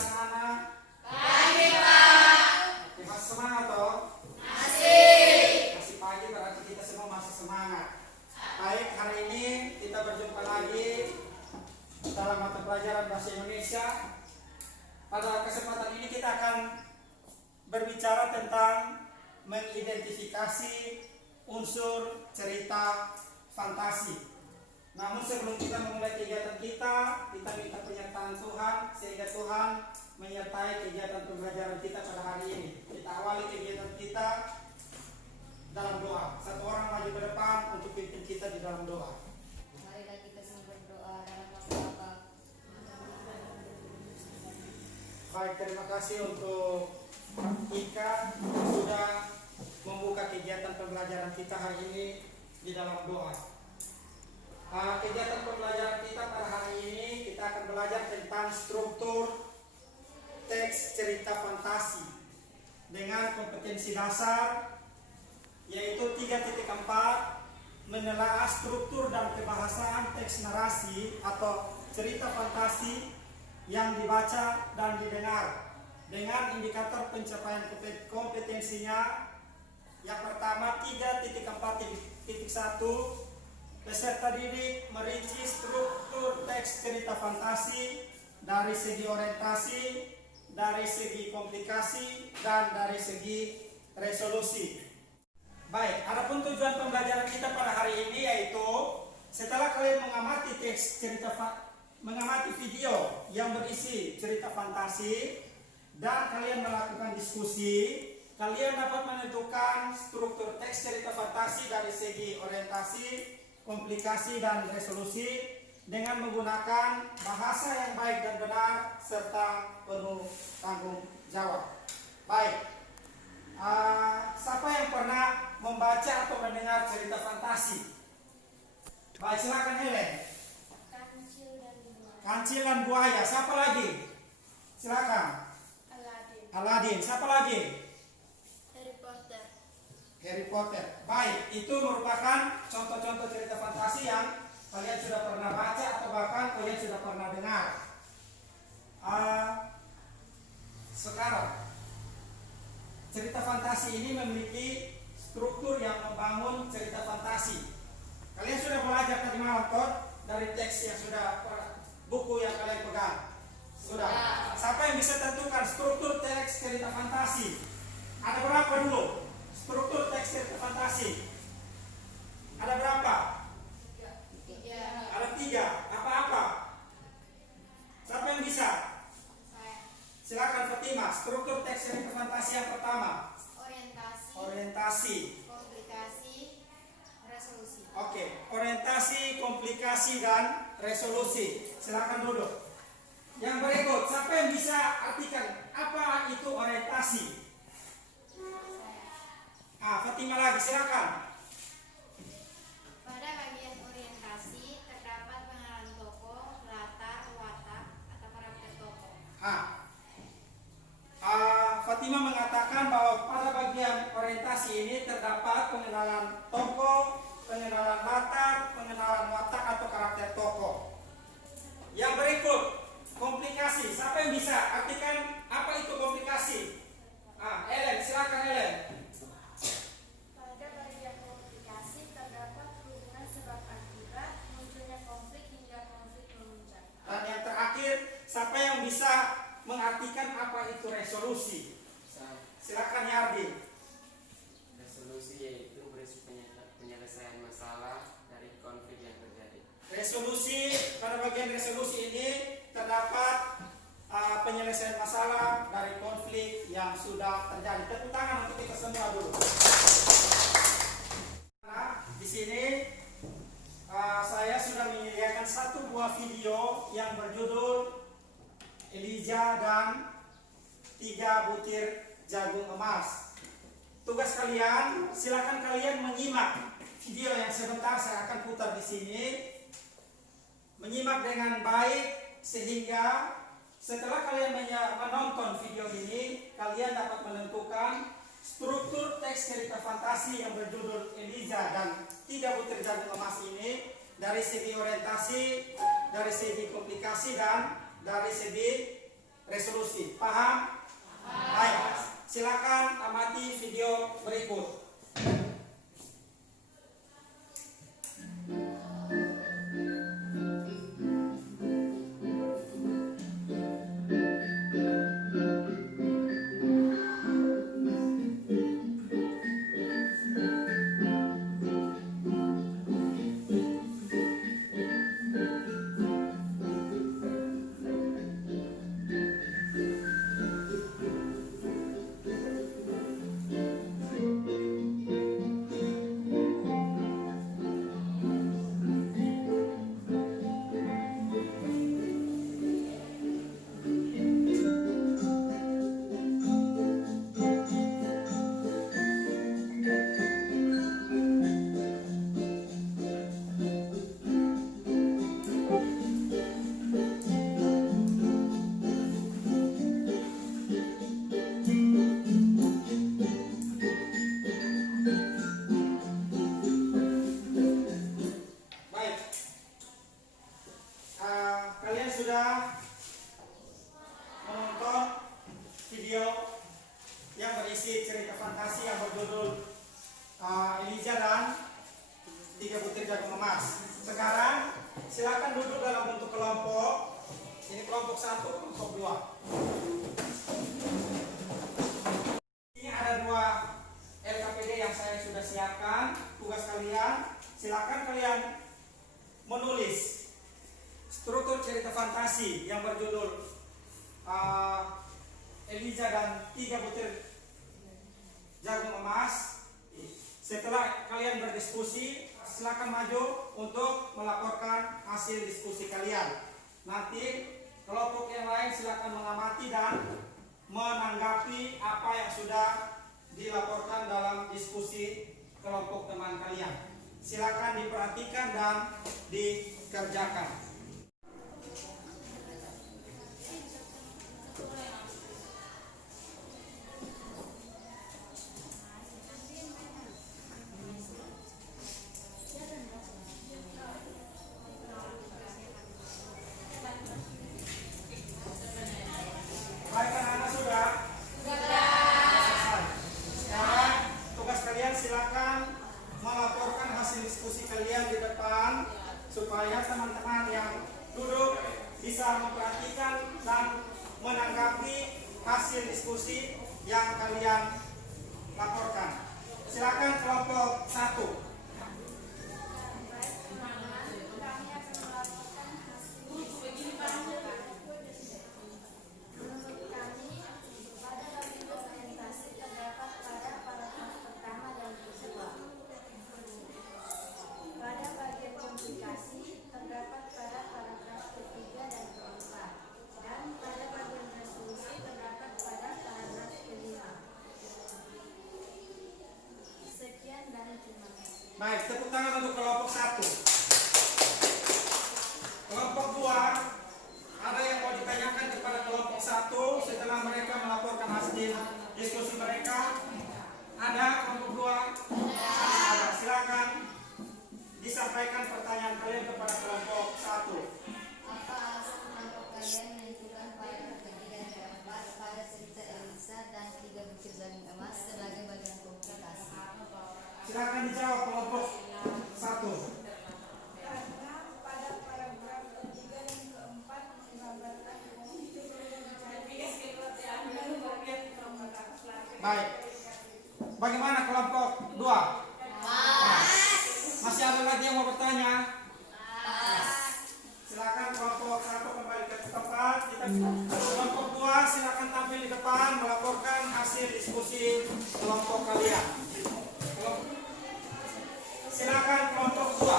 anak-anak? Baik, Pak. Oke, masih semangat toh? Masih. Masih pagi berarti kita semua masih semangat. Baik, hari ini kita berjumpa lagi dalam mata pelajaran bahasa Indonesia. Pada kesempatan ini kita akan berbicara tentang mengidentifikasi unsur cerita fantasi. Namun sebelum kita memulai kegiatan kita minta penyertaan Tuhan sehingga Tuhan menyertai kegiatan pembelajaran kita pada hari ini. Kita awali kegiatan kita dalam doa. Satu orang maju ke depan untuk pimpin kita di dalam doa. Marilah kita semua berdoa dalam nama Bapa. Baik, terima kasih untuk Ika yang sudah membuka kegiatan pembelajaran kita hari ini di dalam doa. Kegiatan pembelajaran kita pada hari ini kita akan belajar tentang struktur teks cerita fantasi dengan kompetensi dasar yaitu 3.4 menelaah struktur dan kebahasaan teks narasi atau cerita fantasi yang dibaca dan didengar dengan indikator pencapaian kompetensinya. Yang pertama 3.4.1 peserta didik merinci struktur teks cerita fantasi dari segi orientasi, dari segi komplikasi, dan dari segi resolusi. Baik, adapun tujuan pembelajaran kita pada hari ini yaitu setelah kalian mengamati teks cerita mengamati video yang berisi cerita fantasi dan kalian melakukan diskusi, kalian dapat menentukan struktur teks cerita fantasi dari segi orientasi, komplikasi, dan resolusi dengan menggunakan bahasa yang baik dan benar serta penuh tanggung jawab. Baik, siapa yang pernah membaca atau mendengar cerita fantasi? Baik, silakan Helen. Kancil dan buaya. Siapa lagi? Silakan. Aladin. Siapa lagi? Harry Potter. Baik, itu merupakan contoh-contoh cerita fantasi yang kalian sudah pernah baca atau bahkan kalian sudah pernah dengar. Sekarang, cerita fantasi ini memiliki struktur yang membangun cerita fantasi. Kalian sudah belajar tadi malam dari teks yang sudah buku yang kalian pegang. Sudah. Siapa yang bisa tentukan struktur teks cerita fantasi? Ada berapa dulu? Struktur teks cerita fantasi ada berapa? 3. Ada 3. Apa-apa? Siapa yang bisa? Silakan Fatima. Struktur teks cerita fantasi yang pertama. Orientasi. Komplikasi, resolusi. Oke, orientasi, komplikasi, dan resolusi. Silakan duduk. Yang berikut, siapa yang bisa artikan apa itu orientasi? Fatima lagi, silakan. Pada bagian orientasi terdapat pengenalan tokoh, latar, watak, atau karakter tokoh. Fatima mengatakan bahwa pada bagian orientasi ini terdapat pengenalan tokoh, pengenalan latar, pengenalan watak atau karakter tokoh. Yang berikut, komplikasi. Siapa yang bisa artikan apa itu komplikasi? Ellen, silakan Ellen. Pada bagian komplikasi terdapat hubungan sebab akibat munculnya konflik hingga konflik memuncak. Dan yang terakhir, siapa yang bisa mengartikan apa itu resolusi? Silakan Yardi. Resolusi yaitu berisi penyelesaian masalah dari konflik yang terjadi. Resolusi, pada bagian resolusi ini terdapat penyelesaian masalah dari konflik yang sudah terjadi. Tepuk tangan untuk kita semua dulu. Nah, di sini saya sudah menyediakan satu buah video yang berjudul Elijah dan 3 butir jagung emas. Tugas kalian, silakan kalian menyimak video yang sebentar saya akan putar di sini. Menyimak dengan baik sehingga setelah kalian menonton video ini, kalian dapat menentukan struktur teks cerita fantasi yang berjudul Elijah dan 3 butir jagung emas ini dari segi orientasi, dari segi komplikasi, dan dari segi resolusi. Silakan amati video berikut. Kalian sudah menonton video yang berisi cerita fantasi yang berjudul Elijah dan 3 butir jagung emas. Sekarang silakan duduk dalam bentuk kelompok. Ini kelompok 1, kelompok 2. Ini ada 2 LKPD yang saya sudah siapkan. Tugas kalian, silakan kalian menulis struktur cerita fantasi yang berjudul Elijah dan 3 butir jagung emas. Setelah kalian berdiskusi, silakan maju untuk melaporkan hasil diskusi kalian. Nanti kelompok yang lain silakan mengamati dan menanggapi apa yang sudah dilaporkan dalam diskusi kelompok teman kalian. Silakan diperhatikan dan dikerjakan. Baik, anak-anak sudah? Selesai. Sekarang tugas kalian silakan melaporkan hasil diskusi kalian di depan supaya teman-teman yang duduk bisa memperhatikan dan menanggapi hasil diskusi yang kalian laporkan. Silakan kelompok 1. Baik, tepuk tangan untuk kelompok 1. Kelompok 2, ada yang mau ditanyakan kepada kelompok 1 setelah mereka melaporkan hasil diskusi mereka? Ada kelompok 2? Ada. Silakan disampaikan pertanyaan kalian kepada kelompok 1. Apa alasan kelompok kalian menentukan para ketiga dan keempat pada cerita Elisa dan 3 butir jagung emas sebagai bagian komplikasi? Silakan dijawab kelompok 1. Karena pada paragraf ketiga dan keempat menggambarkan Baik. Bagaimana kelompok 2? Masih ada lagi yang mau bertanya? Silakan kelompok 1 kembali ke tempat. Kelompok 2 silakan tampil di depan melaporkan hasil diskusi kelompok kalian. Silakan kelompok 2.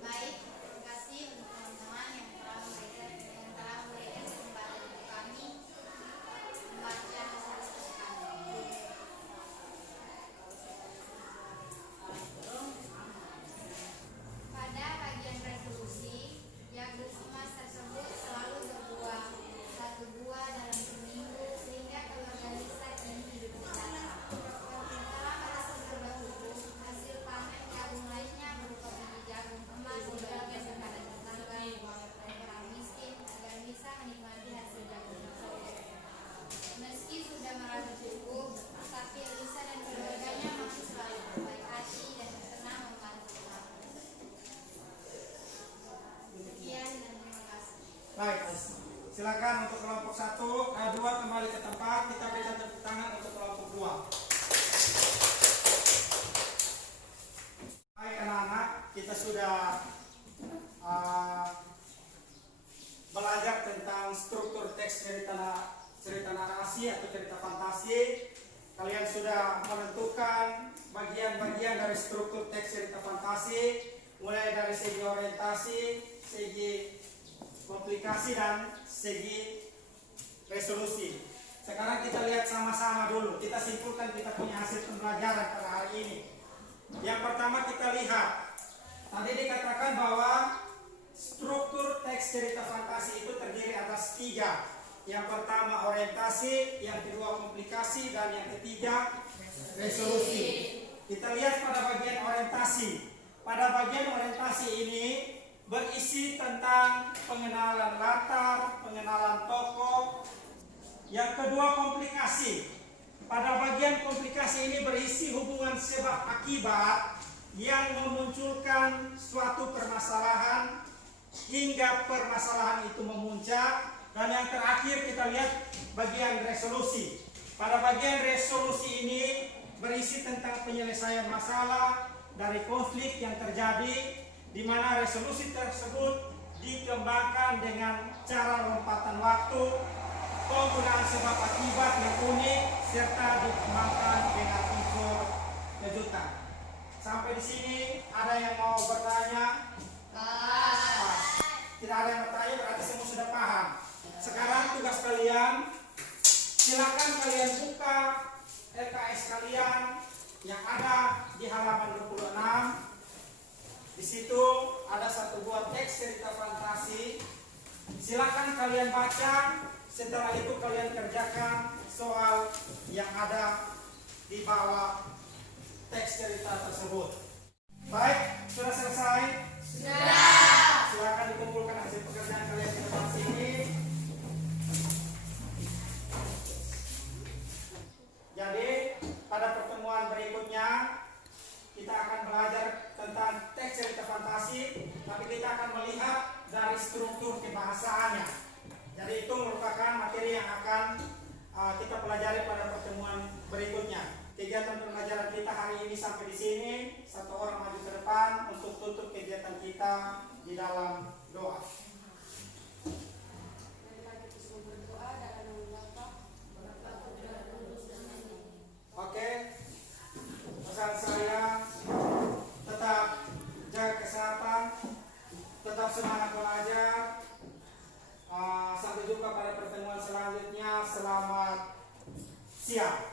Baik, terima kasih untuk teman-teman yang telah memberikan kesempatan untuk kami membaca hasil diskusi kami. Pada bagian resolusi, jagung emas tersebut selalu berbuah 1 buah dalam seminggu sehingga keluarga Lisa kini hidup sejahtera. Baik, silakan untuk kelompok 1, 2 kembali ke tempat. Kita berikan tepuk tangan untuk kelompok 2. Baik anak-anak, kita sudah belajar tentang struktur teks cerita narasi atau cerita fantasi. Kalian sudah menentukan bagian-bagian dari struktur teks cerita fantasi, mulai dari segi orientasi, segi komplikasi, dan segi resolusi. Sekarang kita lihat sama-sama dulu. Kita simpulkan kita punya hasil pembelajaran pada hari ini. Yang pertama kita lihat, tadi dikatakan bahwa struktur teks cerita fantasi itu terdiri atas 3. Yang pertama orientasi, yang kedua komplikasi, dan yang ketiga resolusi. Kita lihat pada bagian orientasi. Pada bagian orientasi ini berisi tentang pengenalan latar, pengenalan tokoh. Yang kedua komplikasi. Pada bagian komplikasi ini berisi hubungan sebab akibat yang memunculkan suatu permasalahan hingga permasalahan itu memuncak. Dan yang terakhir kita lihat bagian resolusi. Pada bagian resolusi ini berisi tentang penyelesaian masalah dari konflik yang terjadi, di mana resolusi tersebut dikembangkan dengan cara lompatan waktu, penggunaan sebab akibat yang unik, serta dikembangkan dengan unsur kejutan. Sampai di sini ada yang mau bertanya? Tidak ada yang bertanya, berarti semua sudah paham. Sekarang tugas kalian, silakan kalian buka LKS kalian yang ada di halaman 26. Di situ ada satu buah teks cerita fantasi. Silakan kalian baca. Setelah itu kalian kerjakan soal yang ada di bawah teks cerita tersebut. Baik, sudah selesai? Sudah. Silakan dikumpulkan hasil pekerjaan kalian di depan sini. Jadi pada pertemuan berikutnya kita akan belajar tentang teks cerita fantasi, tapi kita akan melihat dari struktur kebahasaannya. Jadi itu merupakan materi yang akan kita pelajari pada pertemuan berikutnya. Kegiatan pembelajaran kita hari ini sampai di sini. Satu orang maju ke depan untuk tutup kegiatan kita di dalam doa. Oke, pesan saya tetap jaga kesehatan, tetap semangat belajar. Sampai jumpa pada pertemuan selanjutnya. Selamat siang.